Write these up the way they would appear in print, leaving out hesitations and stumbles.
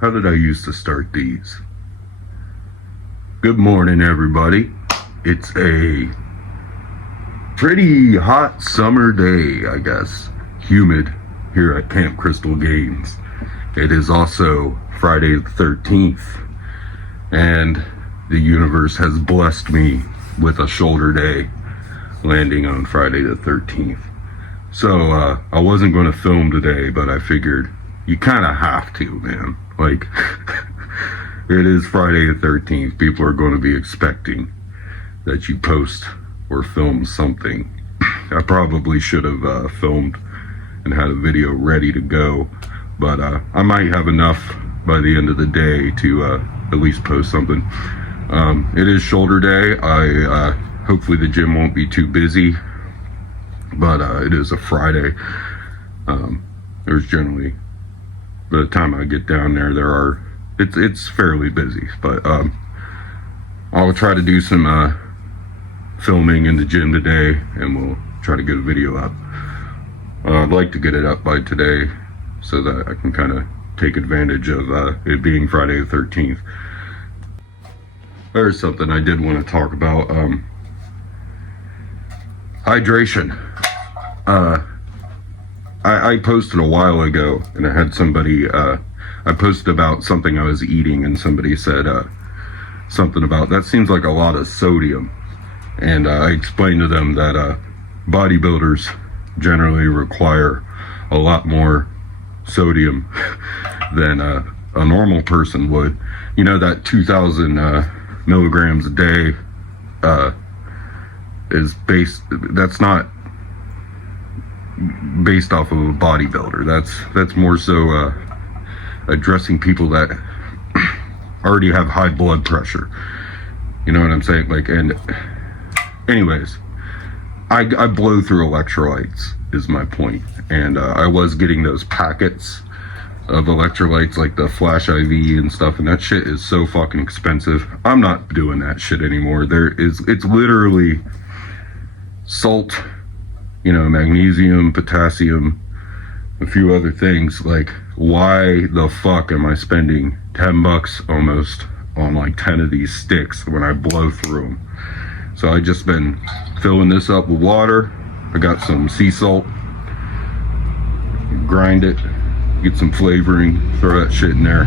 How did I used to start these? Good morning, everybody. It's a pretty hot summer day, I guess. Humid here at Camp Crystal Games. It is also Friday the 13th, and the universe has blessed me with a shoulder day landing on Friday the 13th. So, I wasn't going to film today, but I figured you kind of have to, man. Like, it is Friday the 13th. People are going to be expecting that you post or film something. I probably should have filmed and had a video ready to go, but I might have enough by the end of the day to at least post something. It is shoulder day. Hopefully the gym won't be too busy, but it is a Friday. There's generally, by the time I get down there, it's fairly busy, but I'll try to do some filming in the gym today, and we'll try to get a video up. I'd like to get it up by today so that I can kind of take advantage of it being Friday the 13th. There's something I did want to talk about. Hydration. I posted a while ago, and I had somebody, I posted about something I was eating, and somebody said something about, that seems like a lot of sodium. And I explained to them that bodybuilders generally require a lot more sodium than a normal person would. You know, that 2,000 milligrams a day is that's not based off of a bodybuilder. That's more so addressing people that already have high blood pressure. You know what I'm saying? Like, and anyways, I blow through electrolytes is my point. And I was getting those packets of electrolytes, like the Flash IV and stuff, and that shit is so fucking expensive. I'm not doing that shit anymore. It's literally salt, you know, magnesium, potassium, a few other things. Like, why the fuck am I spending $10 almost on like 10 of these sticks when I blow through them? So I just been filling this up with water. I got some sea salt, grind it, get some flavoring, throw that shit in there,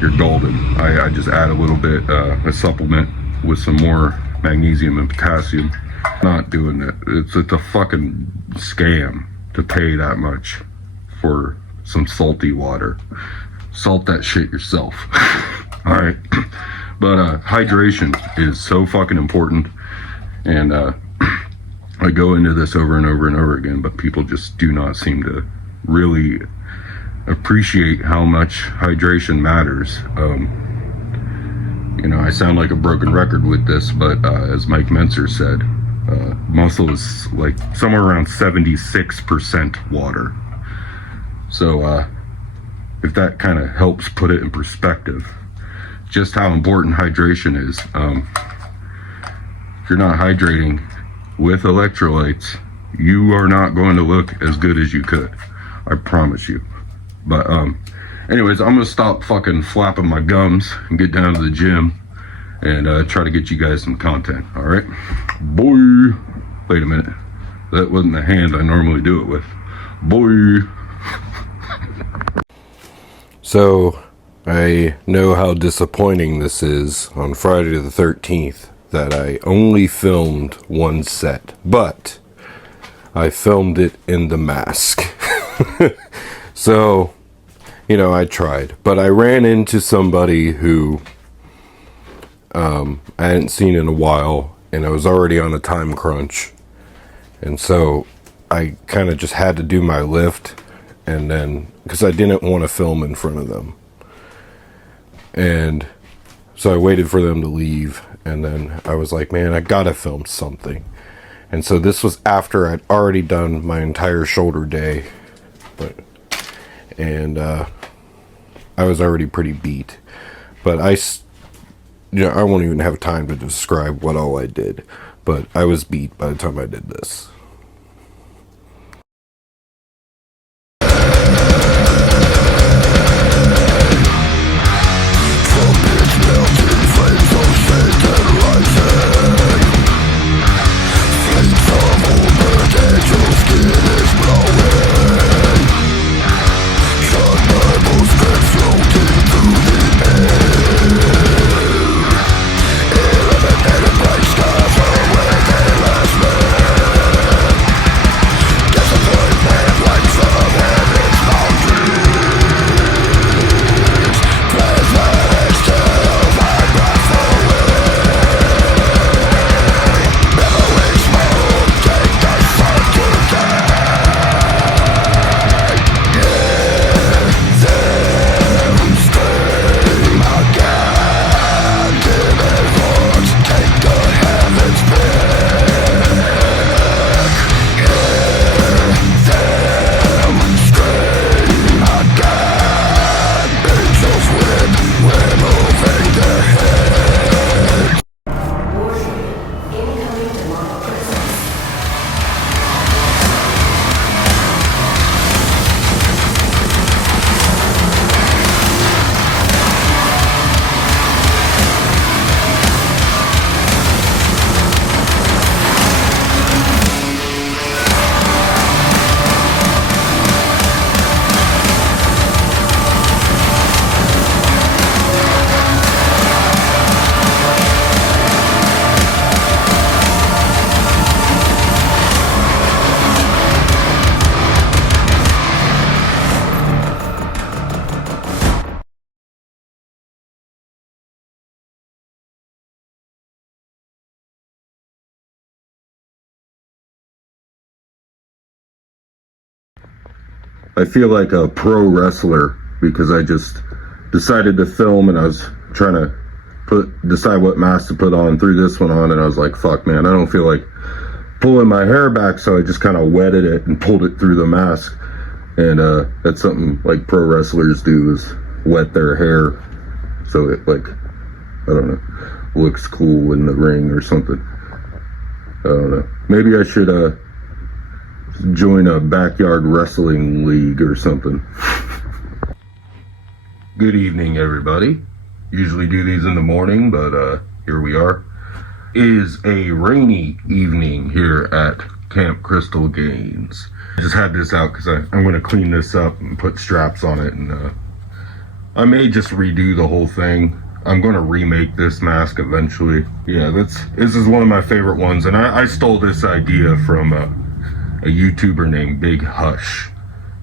you're golden. I just add a little bit, a supplement with some more magnesium and potassium. Not doing it. It's a fucking scam to pay that much for some salty water. Salt that shit yourself. Alright. But hydration is so fucking important, and I go into this over and over and over again, but people just do not seem to really appreciate how much hydration matters. You know, I sound like a broken record with this, but as Mike Mentzer said, muscle is like somewhere around 76% water. So if that kind of helps put it in perspective, just how important hydration is. If you're not hydrating with electrolytes, you are not going to look as good as you could. I promise you. But anyways, I'm gonna stop fucking flapping my gums and get down to the gym and try to get you guys some content. All right, boy. Wait a minute, that wasn't the hand I normally do it with. Boy. So I know how disappointing this is on Friday the 13th that I only filmed one set, but I filmed it in the mask. So, you know, I tried, but I ran into somebody who I hadn't seen in a while, and I was already on a time crunch, and so I kind of just had to do my lift, and then, because I didn't want to film in front of them, and so I waited for them to leave, and then I was like, man, I gotta film something. And so this was after I'd already done my entire shoulder day, and I was already pretty beat, but I won't even have time to describe what all I did, but I was beat by the time I did this. I feel like a pro wrestler because I just decided to film and I was trying to decide what mask to put on, threw this one on, and I was like, fuck man, I don't feel like pulling my hair back, so I just kind of wetted it and pulled it through the mask. And that's something like pro wrestlers do, is wet their hair so it, like, I don't know, looks cool in the ring or something. I don't know, maybe I should join a backyard wrestling league or something. Good evening, everybody. Usually do these in the morning, but here we are. It is a rainy evening here at Camp Crystal Gaines. I just had this out because I'm going to clean this up and put straps on it, and I may just redo the whole thing. I'm going to remake this mask eventually. Yeah, this is one of my favorite ones, and I stole this idea from a YouTuber named Big Hush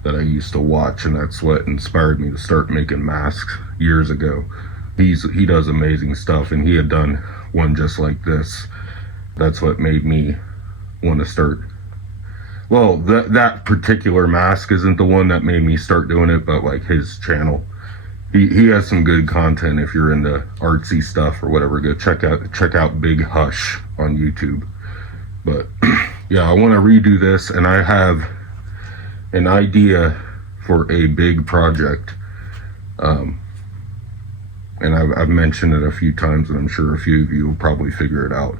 that I used to watch, and that's what inspired me to start making masks years ago. He does amazing stuff, and he had done one just like this. That's what made me want to start. Well, that particular mask isn't the one that made me start doing it, but like his channel. He has some good content. If you're into artsy stuff or whatever, go check out Big Hush on YouTube. But yeah, I want to redo this, and I have an idea for a big project. And I've mentioned it a few times, and I'm sure a few of you will probably figure it out.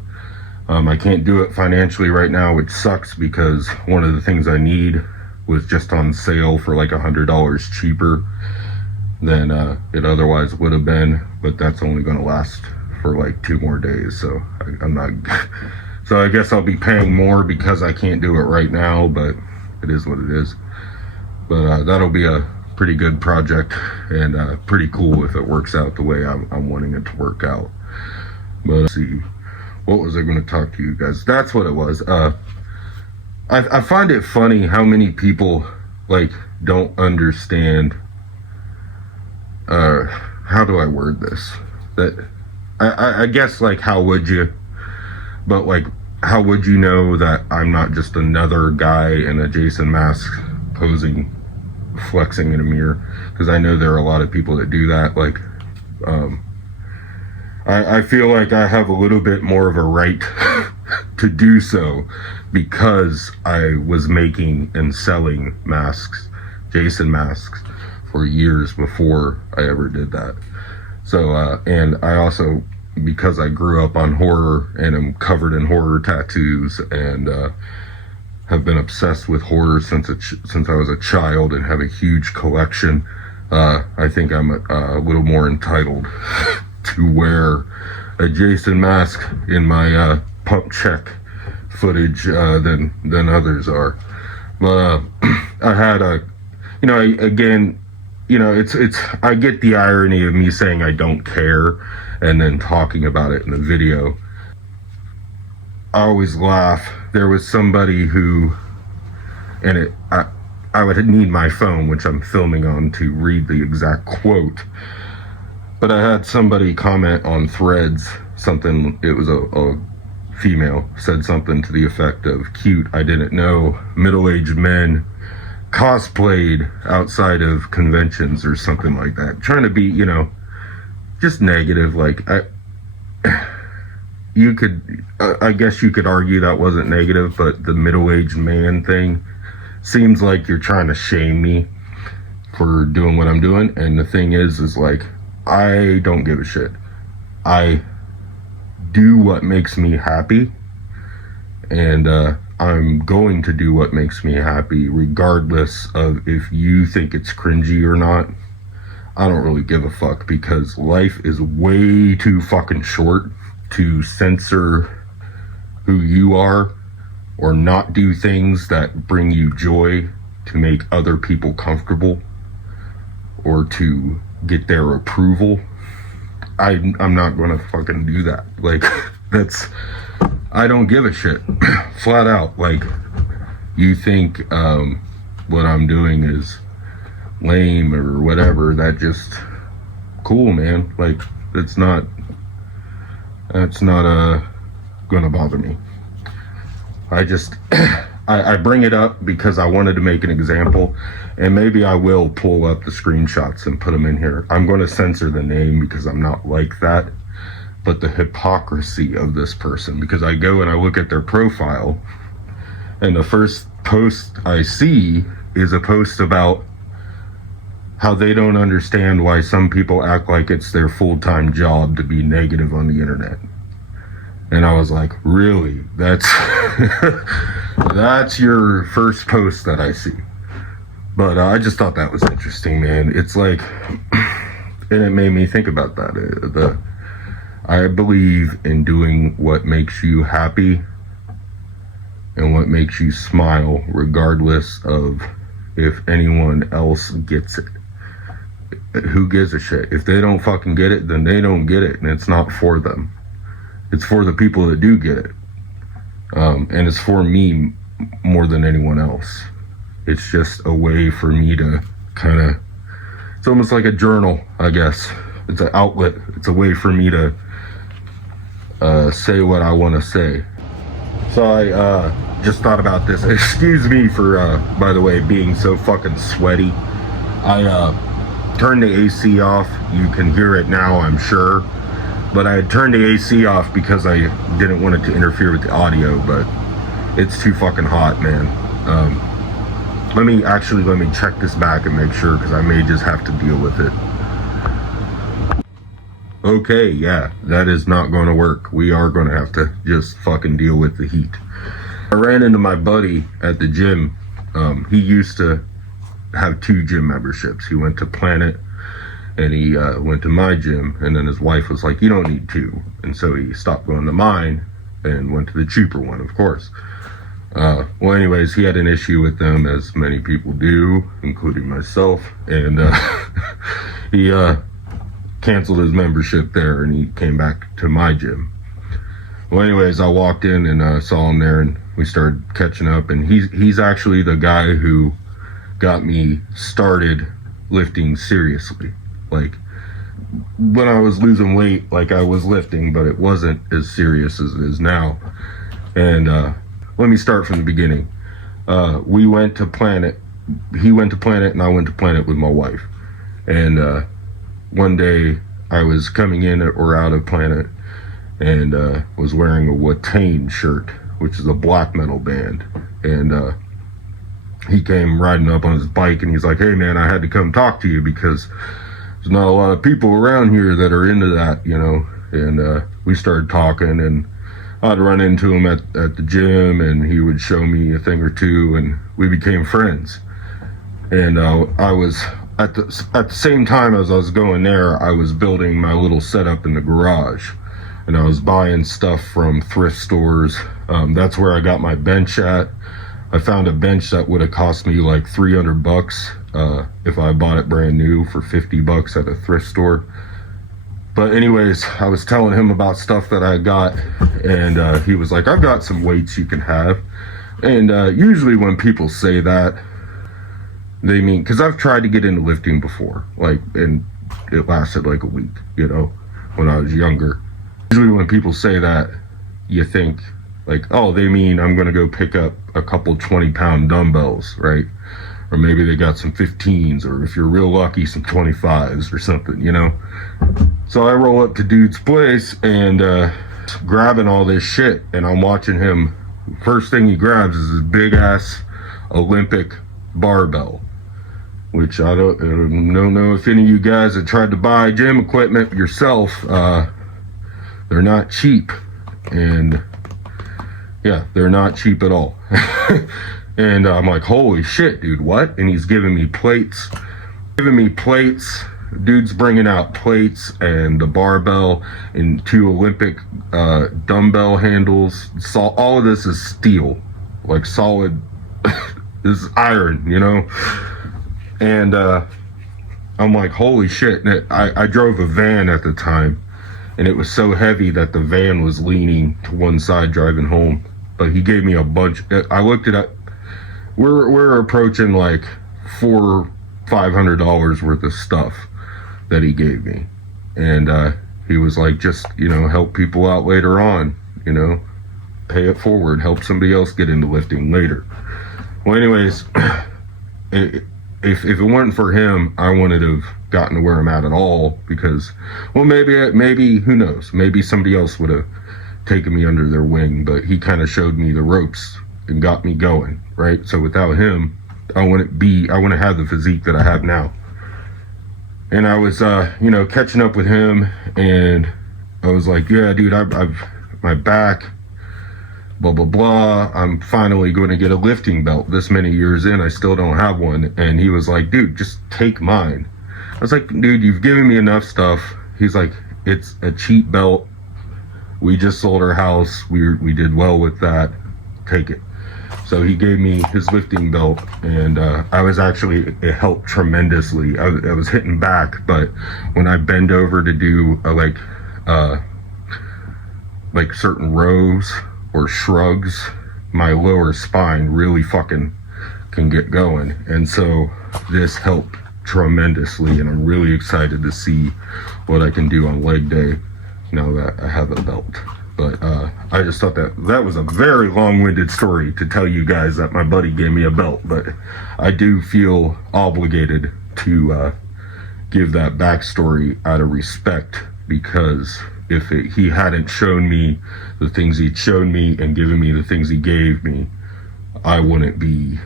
I can't do it financially right now, which sucks because one of the things I need was just on sale for like $100 cheaper than it otherwise would have been, but that's only going to last for like 2 more days, so I'm not. So I guess I'll be paying more because I can't do it right now, but it is what it is. But that'll be a pretty good project, and pretty cool if it works out the way I'm wanting it to work out. But let's see, what was I going to talk to you guys? That's what it was. I find it funny how many people like don't understand. How do I word this? That I guess like, how would you? But like, how would you know that I'm not just another guy in a Jason mask posing, flexing in a mirror? Because I know there are a lot of people that do that. Like, I feel like I have a little bit more of a right to do so because I was making and selling masks, Jason masks, for years before I ever did that. So, and I also, because I grew up on horror and am covered in horror tattoos, and have been obsessed with horror since I was a child and have a huge collection, I think I'm a little more entitled to wear a Jason mask in my pump check footage than others are. But I had again, it's I get the irony of me saying I don't care and then talking about it in the video. I always laugh. There was somebody who, and I would need my phone, which I'm filming on, to read the exact quote. But I had somebody comment on Threads something. It was a female, said something to the effect of, "Cute, I didn't know middle-aged men cosplayed outside of conventions," or something like that. Trying to be, just negative. Like, I guess you could argue that wasn't negative, but the middle-aged man thing seems like you're trying to shame me for doing what I'm doing. And the thing is like, I don't give a shit. I do what makes me happy, and I'm going to do what makes me happy regardless of if you think it's cringy or not. I don't really give a fuck, because life is way too fucking short to censor who you are or not do things that bring you joy to make other people comfortable or to get their approval. I'm not gonna fucking do that. Like, I don't give a shit. Flat out. Like, you think what I'm doing is lame or whatever, that just cool, man. Like, that's not gonna bother me. I just I bring it up because I wanted to make an example, and maybe I will pull up the screenshots and put them in here. I'm going to censor the name because I'm not like that, but the hypocrisy of this person, because I go and I look at their profile, and the first post I see is a post about how they don't understand why some people act like it's their full-time job to be negative on the internet. And I was like, really? That's that's your first post that I see. But I just thought that was interesting, man. It's like, and it made me think about that. I believe in doing what makes you happy and what makes you smile, regardless of if anyone else gets it. Who gives a shit? If they don't fucking get it, then they don't get it, and it's not for them. It's for the people that do get it. And it's for me more than anyone else. It's just a way for me to kind of, it's almost like a journal, I guess. It's an outlet. It's a way for me to say what I want to say. So I just thought about this. Excuse me for, by the way, being so fucking sweaty. I turned the AC off. You can hear it now, I'm sure. But I had turned the AC off because I didn't want it to interfere with the audio, but it's too fucking hot, man. Let me check this back and make sure, because I may just have to deal with it. Okay, yeah, that is not going to work. We are going to have to just fucking deal with the heat. I ran into my buddy at the gym. He used to have 2 gym memberships. He went to Planet, and he went to my gym, and then his wife was like, you don't need 2. And so he stopped going to mine and went to the cheaper one, of course. Well, anyways, he had an issue with them, as many people do, including myself, and he canceled his membership there, and he came back to my gym. Well, anyways, I walked in and saw him there, and we started catching up, and he's actually the guy who got me started lifting seriously. Like, when I was losing weight, like, I was lifting, but it wasn't as serious as it is now. And let me start from the beginning. We went to Planet. He went to Planet, and I went to Planet with my wife. And one day, I was coming in or out of Planet, and was wearing a Watain shirt, which is a black metal band. And he came riding up on his bike, and he's like, hey, man, I had to come talk to you because there's not a lot of people around here that are into that, you know. And we started talking, and I'd run into him at the gym, and he would show me a thing or two, and we became friends. And I was at the same time as I was going there, I was building my little setup in the garage, and I was buying stuff from thrift stores. That's where I got my bench at. I found a bench that would have cost me like $300 if I bought it brand new for $50 at a thrift store. But anyways, I was telling him about stuff that I got, and he was like, I've got some weights you can have. And usually when people say that, they mean, because I've tried to get into lifting before, like, and it lasted like a week, you know, when I was younger. Usually when people say that, you think, like, oh, they mean I'm going to go pick up a couple 20-pound dumbbells, right? Or maybe they got some 15s, or if you're real lucky, some 25s or something, you know? So I roll up to dude's place and grabbing all this shit, and I'm watching him. First thing he grabs is this big-ass Olympic barbell, which I don't know if any of you guys have tried to buy gym equipment yourself. They're not cheap, and yeah, they're not cheap at all. And I'm like, holy shit, dude, what? And he's giving me plates. Dude's bringing out plates and the barbell and 2 Olympic dumbbell handles. So all of this is steel, like solid. This is iron, you know? And I'm like, holy shit. And I drove a van at the time, and it was so heavy that the van was leaning to one side driving home. But he gave me a bunch. I looked it up. We're approaching like $400-500 worth of stuff that he gave me. And he was like, just, you know, help people out later on, you know, pay it forward, help somebody else get into lifting later. Well, anyways, if it weren't for him, I wouldn't have gotten to where I'm at all, because, well, maybe who knows, maybe somebody else would have taken me under their wing, but he kind of showed me the ropes and got me going, right? So without him, I wouldn't have the physique that I have now. And I was, catching up with him, and I was like, yeah, dude, I've my back, blah, blah, blah. I'm finally going to get a lifting belt. This many years in, I still don't have one. And he was like, dude, just take mine. I was like, dude, you've given me enough stuff. He's like, it's a cheap belt. We just sold our house. We did well with that. Take it. So he gave me his lifting belt, and it helped tremendously. I was hitting back, but when I bend over to do like certain rows or shrugs, my lower spine really fucking can get going. And so this helped tremendously, and I'm really excited to see what I can do on leg day now that I have a belt. But I just thought that was a very long-winded story to tell you guys that my buddy gave me a belt, but I do feel obligated to give that backstory out of respect, because if he hadn't shown me the things he'd shown me and given me the things he gave me, I wouldn't be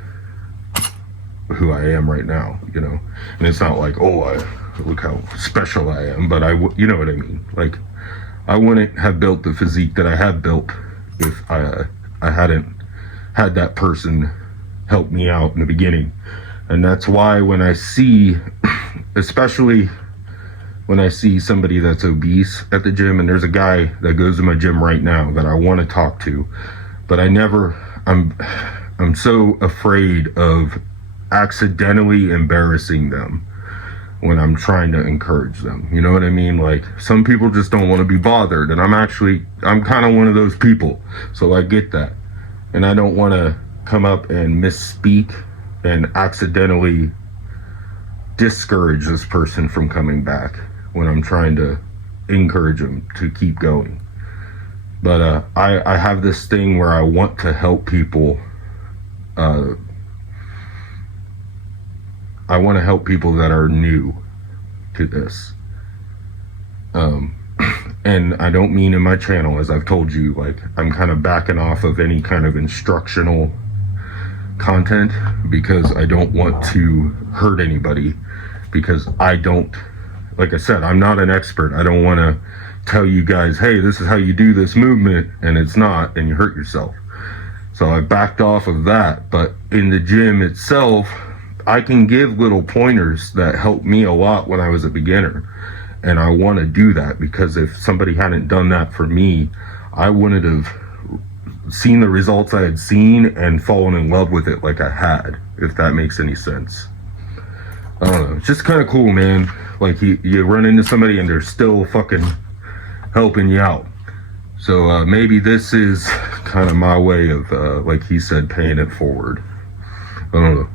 who I am right now, you know. And it's not like, look how special I am, but you know what I mean. Like, I wouldn't have built the physique that I have built if I hadn't had that person help me out in the beginning. And that's why when I see, especially when I see somebody that's obese at the gym, and there's a guy that goes to my gym right now that I want to talk to, but I'm so afraid of accidentally embarrassing them when I'm trying to encourage them. You know what I mean? Like, some people just don't want to be bothered, and I'm kind of one of those people, so I get that. And I don't want to come up and misspeak and accidentally discourage this person from coming back when I'm trying to encourage them to keep going. But I have this thing where I want to help people. I want to help people that are new to this. And I don't mean in my channel, as I've told you, like, I'm kind of backing off of any kind of instructional content, because I don't want to hurt anybody, because like I said, I'm not an expert. I don't want to tell you guys, hey, this is how you do this movement, and it's not, and you hurt yourself. So I backed off of that. But in the gym itself, I can give little pointers that helped me a lot when I was a beginner. And I want to do that, because if somebody hadn't done that for me, I wouldn't have seen the results I had seen and fallen in love with it like I had, if that makes any sense. I don't know. It's just kind of cool, man. Like, you run into somebody and they're still fucking helping you out. So maybe this is kind of my way of, like he said, paying it forward. I don't know.